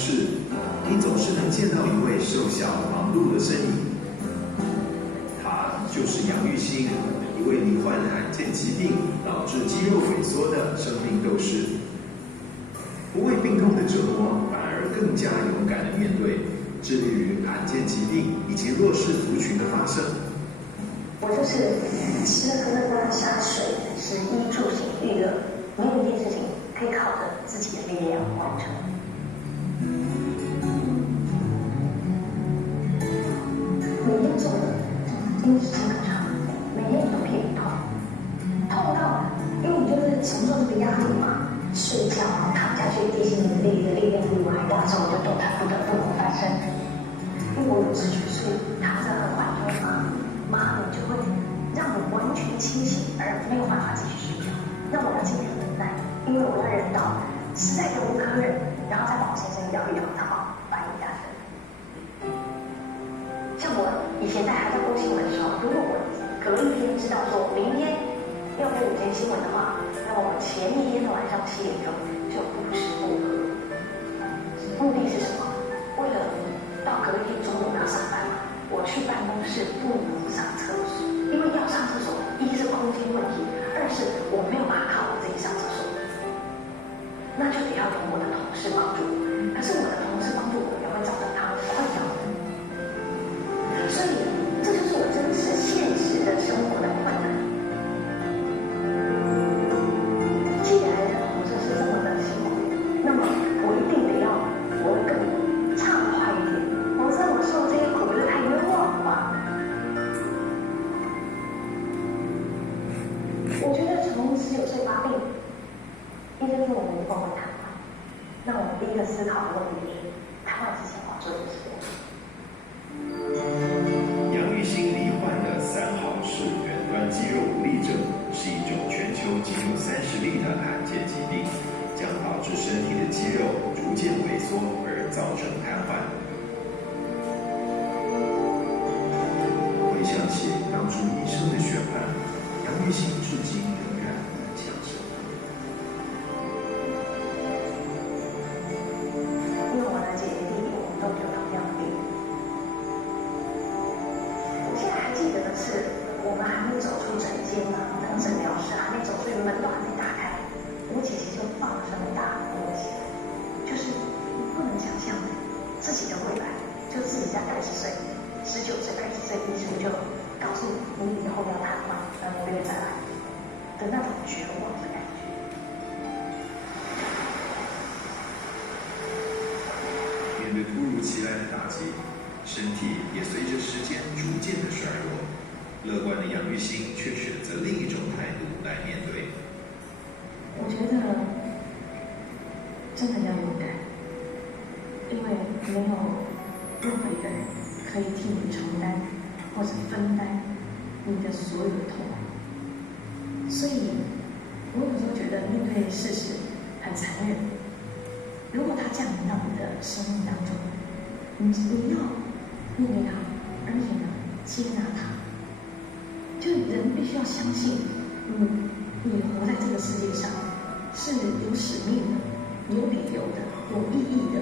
室，你总是能见到一位瘦小忙碌的身影。他就是杨玉兴，一位罹患罕见疾病导致肌肉萎缩的生命斗士。不为病痛的折磨，反而更加勇敢地面对，致力于罕见疾病以及弱势族群的发声。我就是吃喝拉撒睡，食衣住行娱乐，没有一件事情可以靠着自己的力量完成。每天做的因为时间很长，每天都偏痛，痛到因为你就是承受这个压力嘛，睡觉躺下去提醒你的力量比我还大，所以我就动弹不得，不能翻身。因为我有知觉，所以躺着很晚就会妈你就会让我完全清醒，而没有办法继续睡觉。那我要尽量忍耐，因为我要忍到实在忍无可忍，然后再把我先生摇一摇，然后翻一下身。像我以前在还在播新闻的时候，如果我隔一天知道说明天要播午间新闻的话，那么我前一天的晚上7点钟就不吃不喝。目的是什么？为了到隔一天中午要上班嘛，我去办公室不能上厕所，因为要上厕所，一是空间问题，二是我没有办法靠我自己上厕所，那就得要由我的同事帮助我。可是我的同事帮助我，也会造成他们的困扰。所以这就是我真实现实的生活的困难。既然活着是这么的辛苦，那么我一定得要活得更畅快一点，否则我受这些苦不是太冤枉了吧？我觉得从19岁发病，医生说我们以后会瘫痪，那我第一个思考的问题就是瘫痪之前我要做什么事？杨玉兴罹患的3号式远端肌肉无力症是一种全球仅有30例的罕见疾病，将导致身体的肌肉逐渐萎缩而造成瘫痪。回想起当初医生的宣判，杨玉兴至今仍然很强盛。因为我的姐姐弟弟我们都有同样的病。我现在还记得的是，我们还没走出诊间嘛，那个诊疗室还没走出去，门都还没打开，我姐姐就放声大哭了起来。就是你不能想象自己的未来，就自己在20岁、19岁、20岁，医生就告诉你以后要瘫痪，然后不会再来的那种绝望的感觉。面对突如其来的打击，身体也随着时间逐渐的衰弱。乐观的杨玉兴却选择另一种态度来面对。我觉得真的要勇敢，因为没有任何一个人可以替你承担或者分担你的所有的痛苦。所以，我有时候觉得面对事实很残忍。如果它降临到你的生命当中，你要面对它，而且呢，接纳它。就人必须要相信，你活在这个世界上是有使命的、有理由的、有意义的。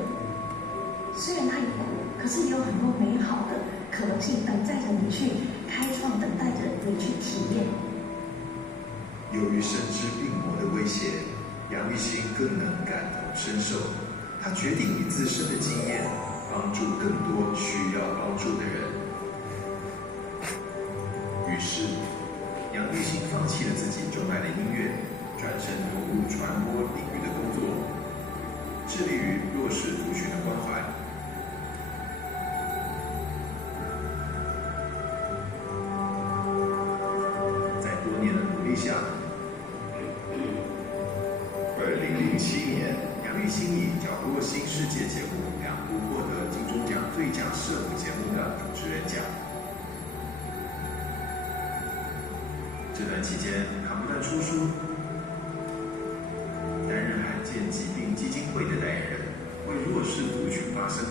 虽然它有苦，可是也有很多美好的可能性等待着你去开创，等待着你去体验。由于深知病魔的威胁，杨玉兴更能感同身受。他决定以自身的经验帮助更多需要帮助的人。于是，杨玉兴放弃了自己钟爱的音乐，转身投入传播领域的工作，致力于弱势族群的关怀。在多年的努力下，2007年，杨玉兴以角落新世界节目2部获得金钟奖最佳摄影节目的主持人奖。这段期间，他不断出书，担任罕见疾病基金会的代言人，为弱势族群发声。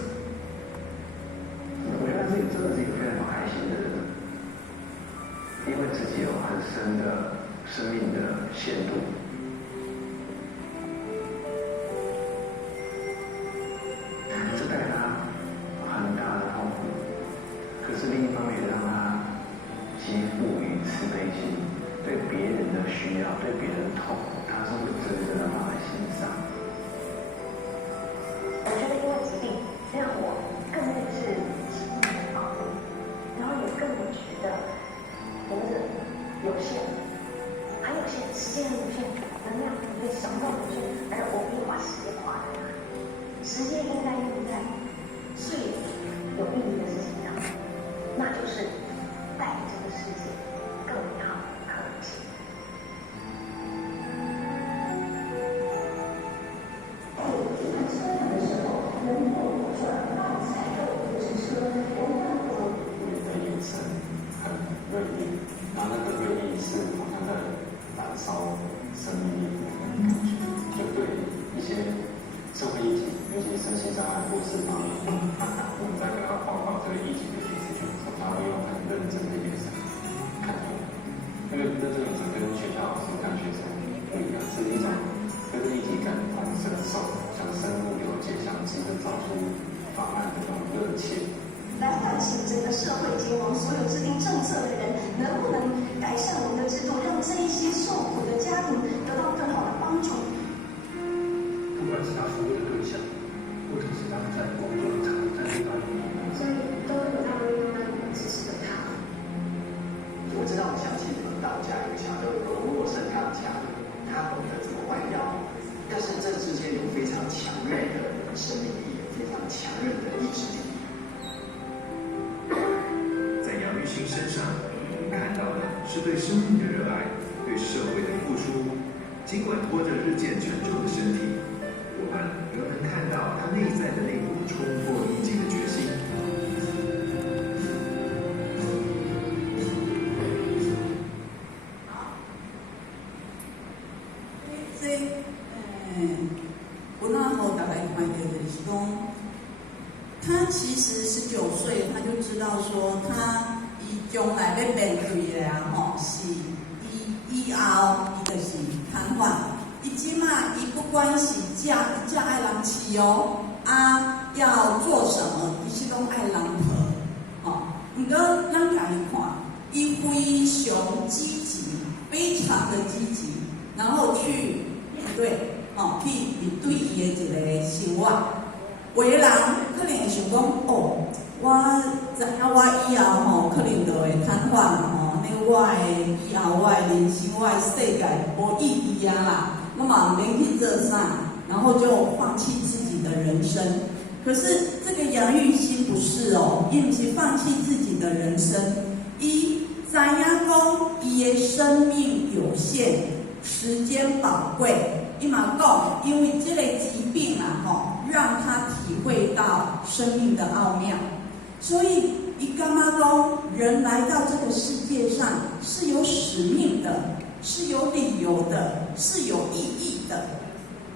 我觉得自己真的是一个非常开心的人，因为自己有很深的生命的限度。限，很有限，时间很有限，能量你可以什么都有限，但是我可以把时间花在哪里？时间应该用在最有意义的事情上，那就是带给这个世界更美好的可能性。锐利，然后那个锐利是好像在燃烧生命力的感觉，就对一些社会议题，尤其身心障碍或是我们在跟他报告这个议题的意思，就是说他会用很认真的眼神看他们，因为认真眼神跟学校老师看学生不一样，是一种跟着议题感同身受，想深入了解，想急着找出方案的那种热切。来唤醒整个社会结盟，所有制定政策的人，能不能改善我们的制度，让这一些受苦的家庭得到更好的帮助？不管是他服务的对象，或者是他们在工作的场合，在这段里面，所以都有大陆用来支持着他。我知道，我相信你们道家有讲究柔弱胜刚强，他懂得怎么换药，但是这之间有非常强韧的生命力，非常强韧的意志力。在杨玉兴身上，我们看到的是对生命的热爱，对社会的付出。尽管拖着日渐沉重的身体，我们仍能看到他内在的那股冲破逆境的决心。我那后大概看到就是讲，他其实19岁他就知道说，他将来要面对的啊，是以后伊就是瘫痪。伊即马伊不管是嫁爱人饲哦，要做什么，其实拢爱人陪。不过咱家己看，伊非常积极，非常的积极，然后去去面对伊的一个生活。有的人可能会想讲，我知影我以後可能就會癱瘓那我的以後我的人生我的世界無意義啦，那麼免去做啥，然後就放棄自己的人生。可是這個楊玉興不是伊不是放棄自己的人生，伊知影講伊的生命有限，時間寶貴。伊嘛講，因為這個疾病讓他體會到生命的奧妙，所以伊感覺講，人來到這個世界上是有使命的，是有理由的，是有意義的，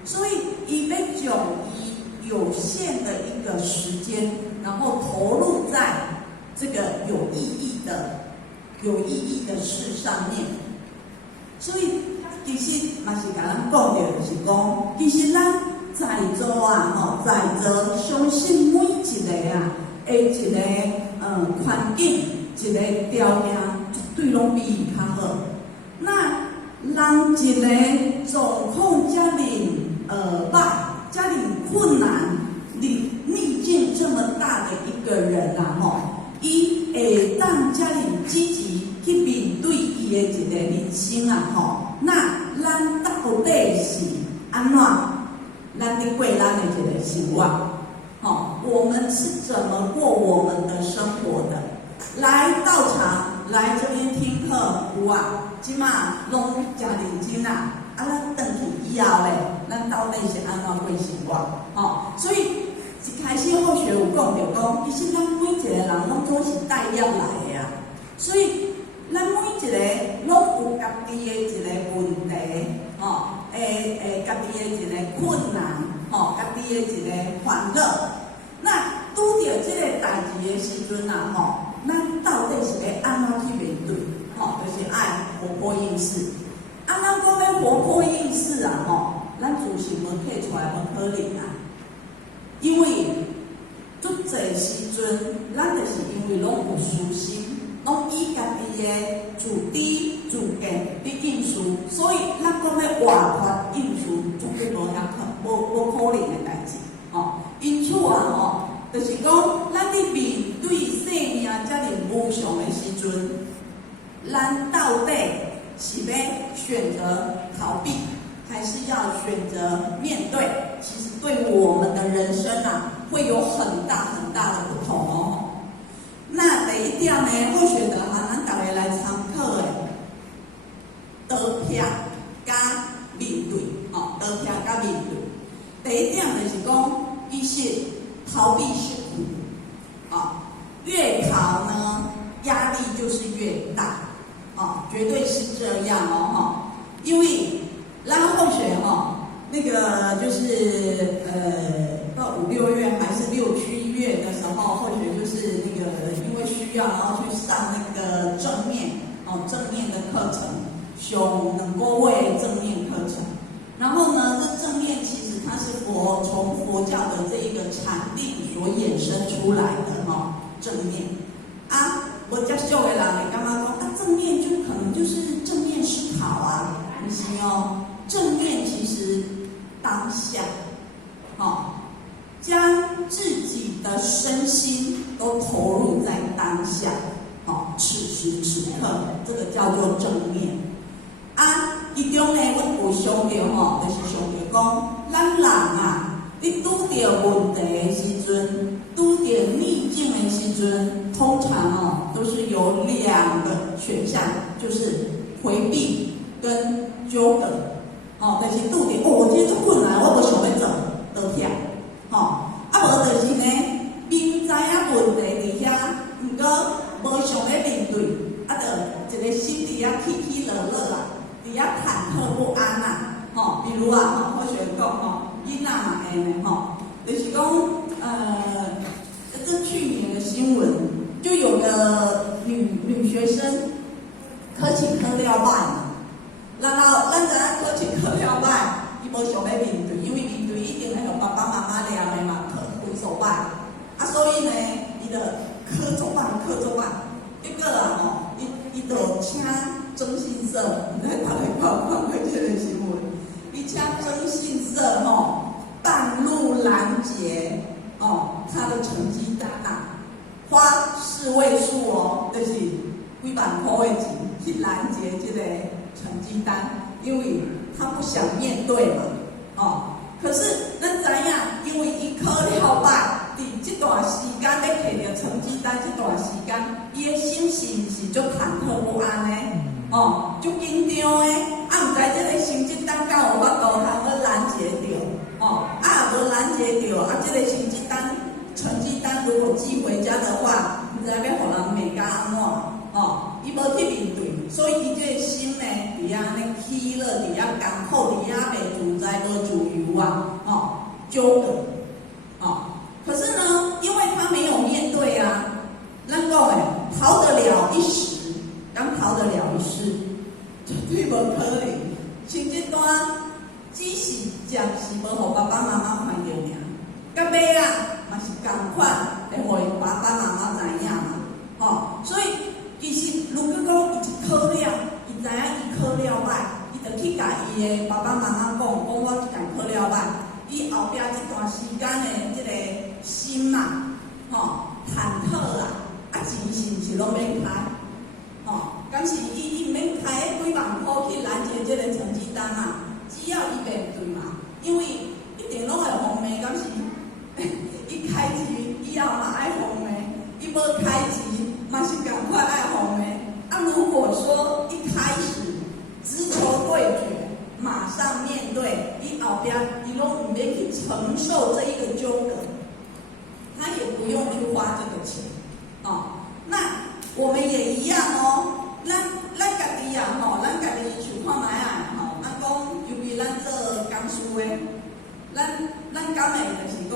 所以伊要將伊有限的一個時間，然後投入在這個有意義的事上面，所以其實嘛是甲咱講到，就是講，其實咱在座在座相信每一個的一個環境，一個條件絕對攏比伊較好。那人一個狀況遮爾歹，遮爾困難，逆境這麼大的一個人伊會當遮爾積極去面對伊的一個人生那咱到底是安怎？咱的過咱的一個生活，我們是怎麼過我們的生活的？來道場，來這邊聽課有即馬攏真認真咱轉去以後咧，咱到底是安怎過生活？所以一開始學學有講到講，其實咱每一個人攏總是帶業來的所以咱每一個攏有家己的一個問題，家己的一個困難，家己的一個煩惱。那拄到這個代志的時陣咱到底是要安怎去面對？就是愛活潑應試。咱講要活潑應試咱自身無退出來，無可能因為足濟時陣，咱就是因為攏有私心。攏以家己的自知自見去應事，所以咱講要活潑應事，絕對無可能的代志。因此就是講，咱伫面對生命遮爾無常的時陣，咱到底是要选择逃避，还是要选择面对？其实对我们的人生啊，会有很大很大的不同哦。那第一点呢，我觉得咱大家来参考的，逃避加面对，逃避加面对。第一点就是讲，其实逃避是苦，越逃呢，压力就是越大，绝对是这样哦，因为咱后学那个就是到5、6月还是6、7月的时候，后学就是那个因为需要，然后去上那个正面的课程，修能够为正面课程。然后呢，这正面其实它是从佛教的这一个禅定所衍生出来的正面啊。我接触的人会感觉说正面就可能就是正面思考啊，不是哦。正面其实当下，将自己的身心都投入在当下，此时此刻，这个叫做正面啊。其中呢，我有想到就是想到讲，咱人啊，你拄到问题的时阵，拄到逆境的时阵，通常都是有2个选项，就是回避跟纠葛。但是拄到我今天做困难，我无想要做，倒撇，无就是呢，明知影问题伫遐，毋过无想要面对，就一个心底起起落落啊。比较忐忑不安呐，比如我想讲囡仔嘛会呢，就是讲这去年的新闻，就有个女学生考试考了歹，然后咱知影考试考了歹，伊无想要面对，因为面对一定会互爸爸妈妈念的嘛，分数歹，所以呢，伊就考作歹，结果伊就请征信社，大家看过这个新闻，伊请征信社半路拦截他的成绩单花4位数就是几万块的钱去拦截这个成绩单，因为他不想面对嘛，可是咱知影，因为伊考了歹，伫这段时间要摕到成绩单，这段时间伊的心情是足忐忑不安的。足紧张的，毋知这个成绩单敢有法度通去拦截到，无拦截到，这个成绩单如果寄回家的话，毋知要互人骂甲安怎，伊无去面对，所以伊这个心呢，伫遐安尼起落，伫遐艰苦，伫遐袂自在，无自由纠葛，可是呢，因为他没有面对啊，咱讲诶，逃得了一时。刚逃得了一世，绝对无可能。成绩单只是暂时无互爸爸妈妈看到尔，到尾啊嘛是同款会互伊爸爸妈妈知影嘛。所以其实如果讲伊一考了，伊知影伊考了歹，伊就去甲伊的爸爸妈妈讲我一间考了歹，伊后壁这段时间的这个心嘛，忐忑钱是毋是拢免开？敢是伊毋免开几万块去拦截这个成绩单嘛？只要伊面对嘛，因为一定拢会红骂，敢是伊开钱以后嘛爱红骂，伊无开钱嘛是赶快爱红骂。如果说一开始直球对决，马上面对，伊后边伊拢毋免去承受这一个纠葛，他也不用去花这个钱那我们也一样咱家己咱家己想看卖咱讲，尤其咱做工书的，咱讲的就是讲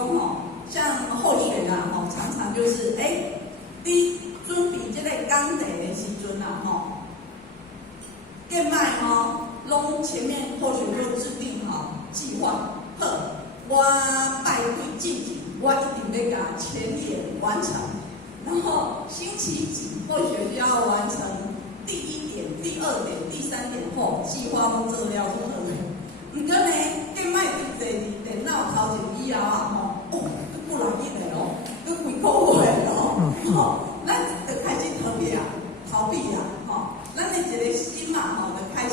像候选常常就是你准备这个工地的时阵见卖拢前面候选就制定计划，好，我拜会进行，我一定要甲前年完成。然后星期几或许就要完成第1点、第2点、第3点后，计划都做了就好了。毋过呢，计卖伫电脑头前以后不容易的几个月咱就开始逃避咱的一个心嘛就开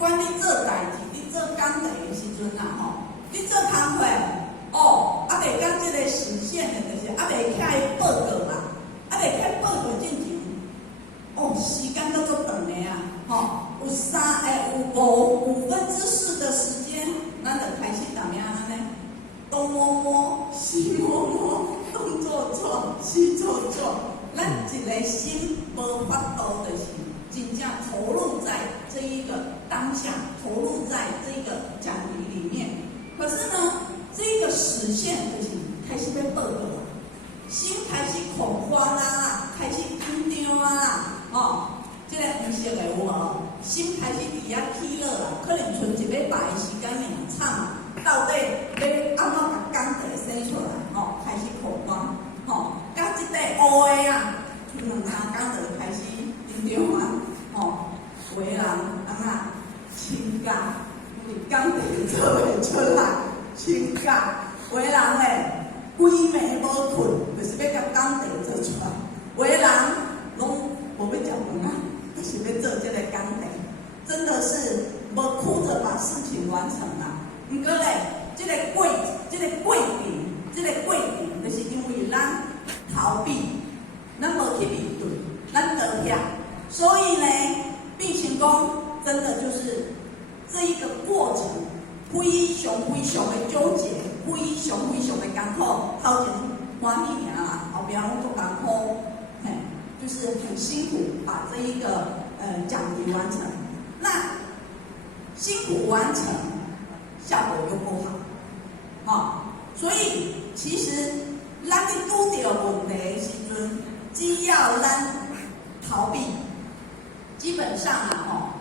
管你做代志，你做工地的时阵啊吼，你做工课哦，啊袂讲即个实现的，就是啊袂起来报告嘛，啊袂起来报告进前，哦，时间都足长的啊，吼，有4/5的时间，咱就开始怎么样呢？东摸摸，西摸摸，东做做，西做做，咱一个心无法度的是真正投入在这一个当下，投入在这个讲题里面。可是呢，这个实现就是开始被报告，心开始恐慌啊，开始紧张啊，哦，这个不是的有无？心开始伫遐起落啦，可能剩一礼拜的时间尔惨，到底要安怎把工地生出来？哦，开始恐慌，哦，甲即个乌的啊，剩2、3工就开始紧张啊，哦，有的人安怎请假，因为工地做袂出来，请假，有的人咧规暝无困，就是要甲工地做出来，有的人拢无要食饭啊。就是要做这个工地，真的是无哭着把事情完成啦。不过咧，这个过程，就是因为咱逃避，咱无去面对，咱得遐，所以呢，变成讲真的就是这一个过程，非常的纠结，非常的艰苦，头前欢喜尔啦，后边拢做艰苦，嘿。就是很辛苦把这一个讲题完成，那辛苦完成，效果又不好，所以其实咱在拄到问题的时阵，只要咱逃避，基本上啊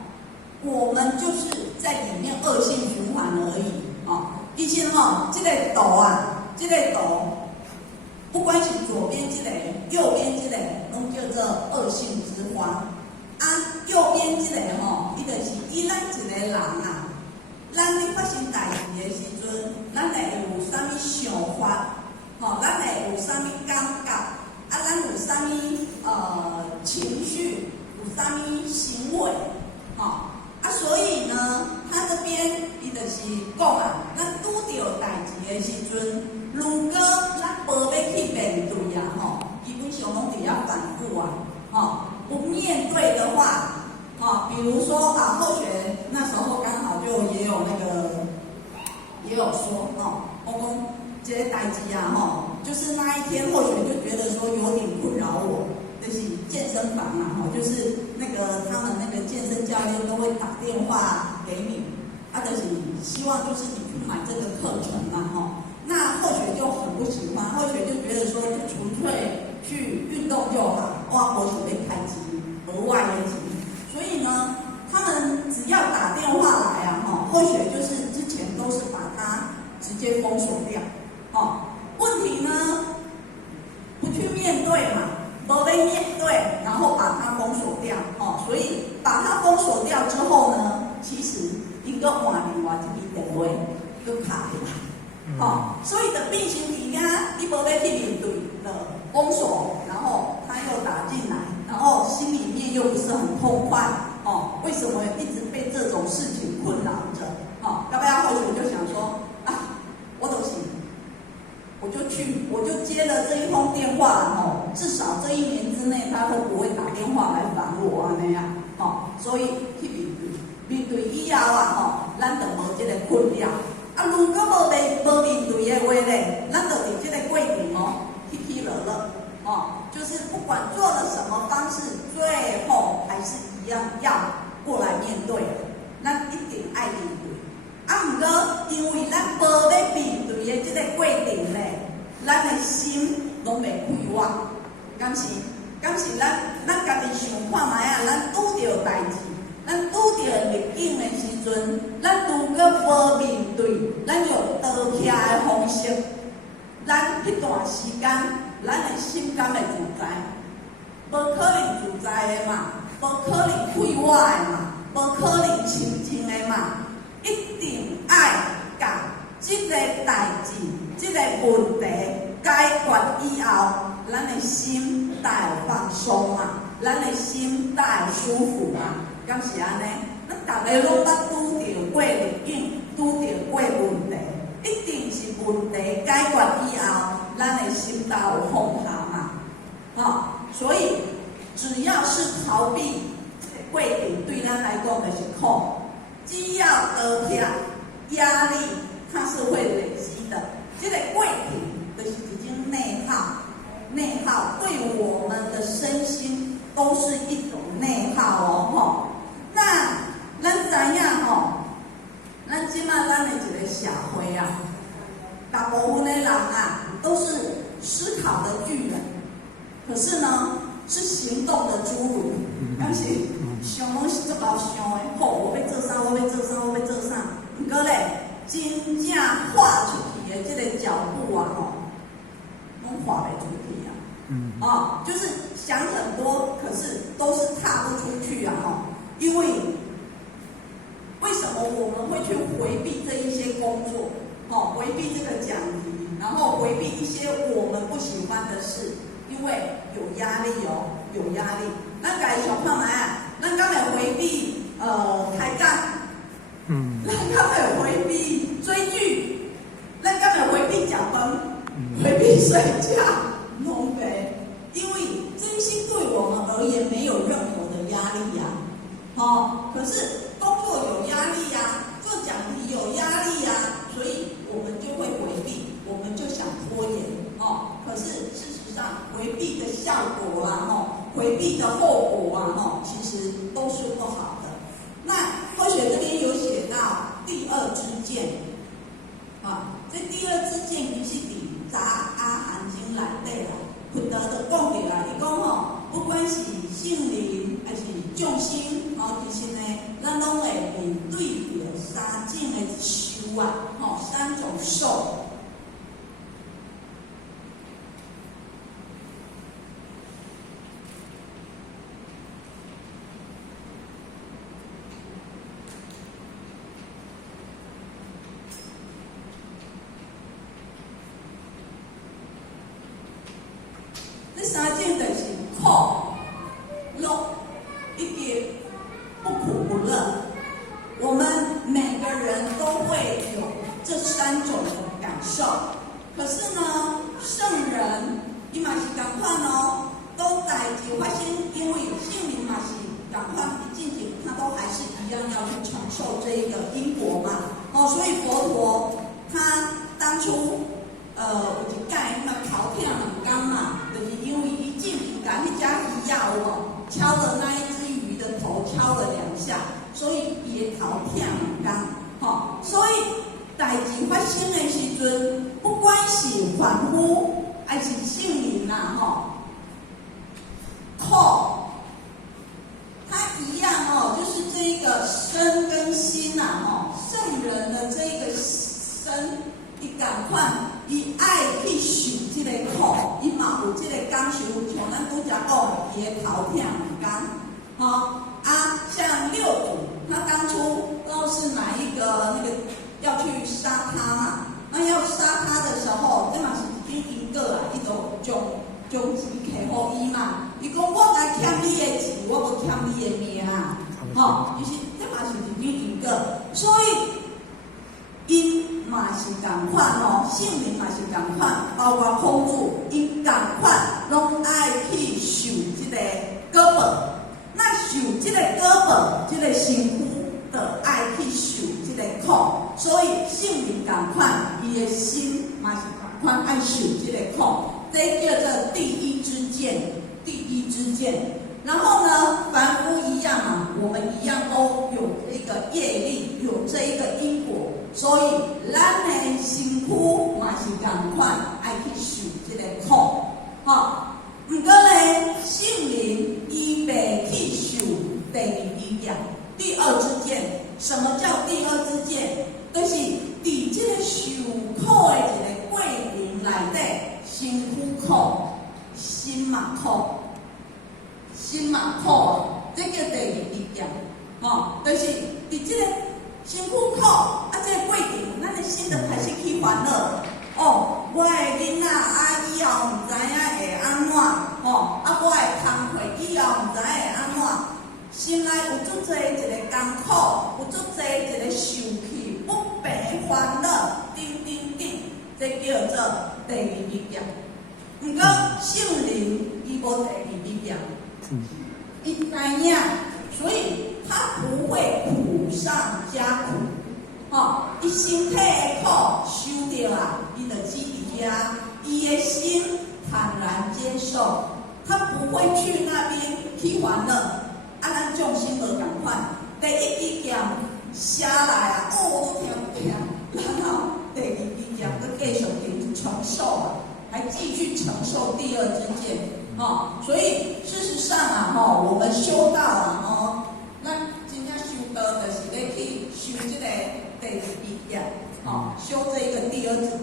我们就是在里面恶性循环而已以前这个图啊，这个图。不管是左边这个、右边这个，拢叫做恶性循环。右边这个伊就是以咱一个人啊，咱咧发生代志的时阵，咱会有啥物想法，咱会有啥物感觉，咱有啥物情绪，有啥物行为，所以呢，他这边伊就是讲咱拄到代志的时阵，如果咱无要去面对基本上拢伫遐反复不面对的话，比如说后学那时候刚好就也有说我讲这个代志就是那一天后学就觉得说有点困扰我，就是健身房就是那个他们那个健身教练都会打电话给你，就是希望就是你去买这个课程那后学就很不喜欢，后学就觉得说就纯粹去运动就好，我准备开机额外的机，所以呢，他们只要打电话来后学就是之前都是把它直接封锁掉，问题呢不去面对嘛，不被面对，然后把它封锁掉，所以把它封锁掉之后呢，其实一个换另外一支电话就卡起来。所以的变形底下，你无要去面对的封锁，然后他又打进来，然后心里面又不是很痛快，为什么一直被这种事情困扰着？要不要后学就想说我都行，我就接了这一通电话，至少这1年之内他都不会打电话来烦我那样，所以去面对以后咱就无这个困扰。如果无面对的话咧，咱就伫这个过程起落落，就是不管做了什么方式，最后还是一样要过来面对的，咱一定爱面对。不过因为咱无要面对的这个过程咧，咱的心拢袂开放，敢是咱家己想看卖咱拄着代志。咱拄到逆境的时阵，咱如果无面对，咱用逃避的方式，咱迄段时间，咱的心敢会自在？无可能自在的嘛，无可能快活的嘛，无可能清净的嘛，一定爱甲这个代志、这个问题解决以后，咱的心才会放松咱的心才会舒服敢是安尼？咱大家拢捌拄着过逆境，拄着过问题，一定是问题解决以后，咱的心才有放下嘛。所以只要是逃避过程，对咱来讲就是苦。只要得偏压力，它是会累积的。这个过程就是已经内耗，内耗对我们的身心都是一种内耗哦。那咱知影咱即马咱的一个社会啊，大部分的人啊都是思考的巨人，可是呢是行动的侏儒，但是想拢是足够想的，我要做啥，我要做啥，我要做啥，不过咧，真正画出去的这个脚步啊，拢画不出去啊，就是想很多，可是都是踏不出去啊，因为什么我们会去回避这一些工作，回避这个奖励，然后回避一些我们不喜欢的事，因为有压力有压力。咱家小看卖啊，咱敢会回避开讲，咱敢会回避追剧，咱敢会回避食饭，回避睡觉，拢袂，因为这些对我们而言没有任何的压力呀，可是工作有压力呀，做讲题有压力呀，所以我们就会回避，我们就想拖延可是事实上回避的效果回避的后果其实都是不好的。那或许这边有写到第二支箭这第二支箭其实伫《杂阿含经》内底啦，佛陀就讲起来，伊讲不管是圣灵还是众生其实呢，咱拢会面对着三种的受三种受。这三种就是苦、乐、以及不苦不乐。我们每个人都会有这三种的感受，可是呢，圣人伊嘛是同款都代志发生，因为圣灵嘛是同款一进行，他都还是一样要去承受这一个因果嘛。所以佛陀他当初有一届头痛两天嘛，就是因为一进行把那家鱼呀敲了那一只鱼的头，敲了2下。所以伊的头痛两天，所以代志发生的时阵，不管是凡夫还是圣灵苦，它一样就是这个身跟心圣人的这个身，伊同款，伊爱去受这个苦，伊嘛有这个感受，像咱拄则讲，伊的头痛两天，像六祖，他当初都是哪一个那个要去杀他嘛？那要杀他的时候，这嘛是已经一个伊就将钱摕互伊嘛。伊讲我来欠你的钱，我无欠你的命就是这嘛是已经一个，所以因嘛是同款圣灵嘛是同款，包括孔子，因同款拢爱去受这个果报。那受这个果报，这个辛苦的爱去受这个苦，所以圣灵同款，伊的心嘛是同款爱受这个苦，这叫做第一支箭，第一支箭。然后呢，凡夫一样我们一样都有这个业力，有这一个因果，所以咱的辛苦嘛是同款爱去受这个苦，不过呢，圣灵伊袂去受第二支箭，第二支箭。什么叫第二支箭？就是伫这个受苦的一个过程内底，身躯苦，心嘛苦，心嘛苦，这叫第二支箭。就是伫这个身躯苦这个过程，咱的心就开始起烦恼。我的囡仔以后唔知影会安怎，我的工课以后唔知会安怎，心内有足多一个艰苦，有足多一个受气、不平、烦恼，这叫做第二秘诀。毋过圣灵伊无第二秘诀，伊知影，所以他不会苦上加苦。伊身体的苦受着啊，伊就止伫遐，伊的心坦然接受，他不会去那边去烦恼。咱众生就同款，第一支剑写来啊，我都痛，然后第二支剑都继续承受啊，还继续承受第二支剑所以事实上啊，我们修道啊，咱真正修道就是要去修这个第二支剑修这个第二支